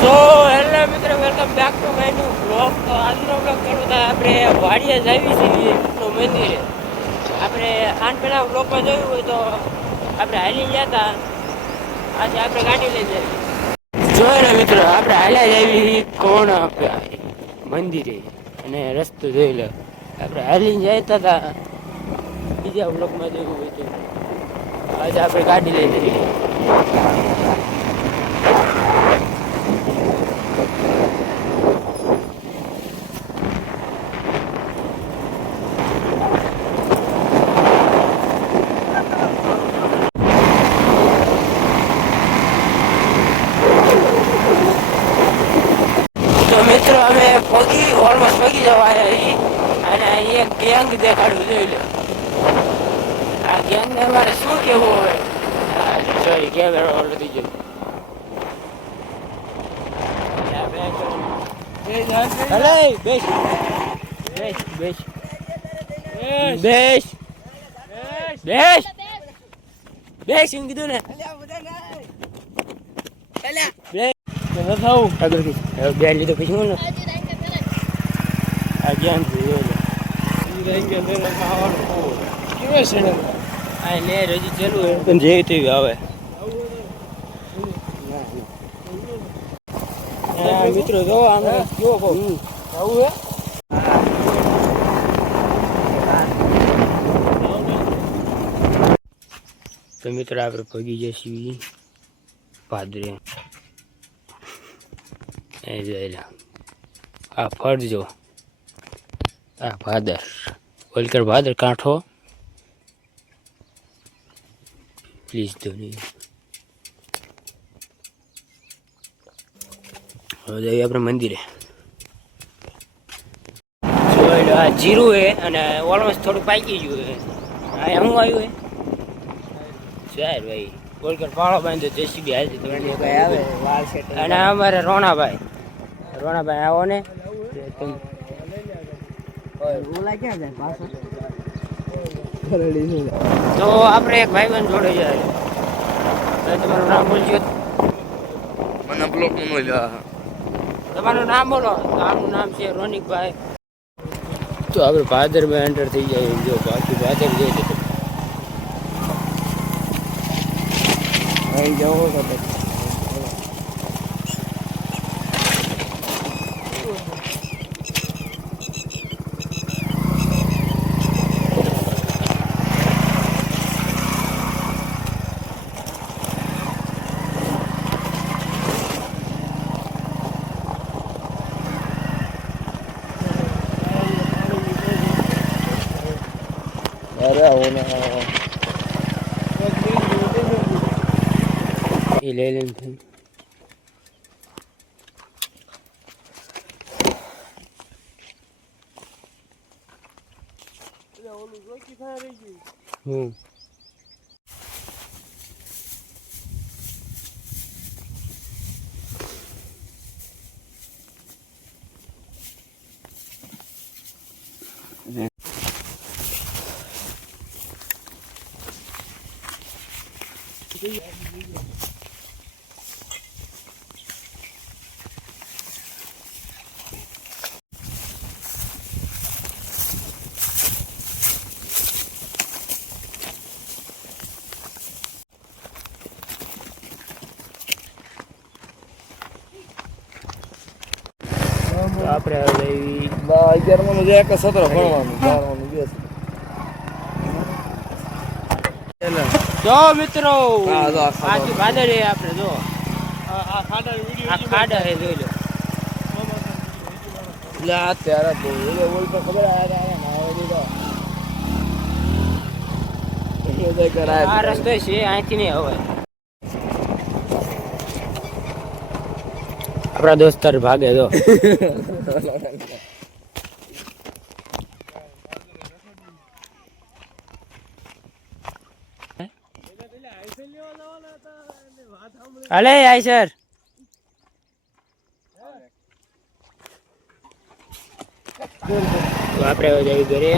So hello મિત્રો, welcome back to my new blog. તો આજનો બ્લોગ ચાલુ થાય આપણે વાડીએ જ આવી છીએ તો મંદિરે. આપણે આન પહેલાં બ્લોગમાં જોયું હોય તો આપણે હાલી ગયા હતા. આજે આપણે ગાડી લઈ જઈએ. જોઈ લો મિત્રો, આપણે હાલ્યા જ આવી કોણ મંદિરે અને રસ્તો જોઈ લો. આપણે હાલીને જતા હતા બીજા બ્લોગમાં જોયું હોય તો. આજે આપણે ગાડી લઈ જઈએ. મિત્રો અમે ઓલમોસ્ટ પગી જવા અને એક ગેંગ દેખાડવું જોઈ લો. આ ગેંગને અમારે શું કેવું હોય? સોરી, કેમેરો ઓલો થઈ ગયો. બેસ બેસ બેસ બેસ બેસ બેસ એમ કીધું ને. બે લીધો પછી હું આ જ્ઞાન હજી ચાલુ જે તેવી આવે. મિત્રો જો આમ કેવો આવું તો મિત્રો આપણે પગી જઈશું પાદરે. આ ફરજો આ ભાદર ઓલકર ભાદર કાંઠો પ્લીઝ ધોની. હવે જઈએ આપણે મંદિરે. જોઈ લો, આ જીરું હે અને ઓલમોસ્ટ થોડું પાકી ગયું હે. આ શું આવ્યું હે સાહેબ ભાઈ ઓલકર પાળો બાંધ્યો જેસીબી હાલતી ભાઈ આવે. અને અમારે રોણાભાઈ આવો ને. તો આપણે એક ભાઈબંધ જોડે જાય. તમારું નામ બોલજો. મને બ્લોક તમારું નામ બોલો. તો આનું નામ છે રોનિકભાઈ. તો આપણે ભાદરમાં એન્ટર થઈ જાય. જો બાકી ભાદર જઈએ તો અહીં જવો તો એ લઈ લઈને આપણે 11 જાય કે 17 ભણવાનું દિવસ. જો મિત્રો આખી ભાદર આપણે જો આ ખાડા હે જોઈ લો. એટલે અત્યારે તો ઓલ તો ખબર આ રસ્તો છે અહીંથી નહીં હવે. આપણા દોસ્તાર ભાગે જો. અલે આય સર તો આપણે જઈએ ઘરે.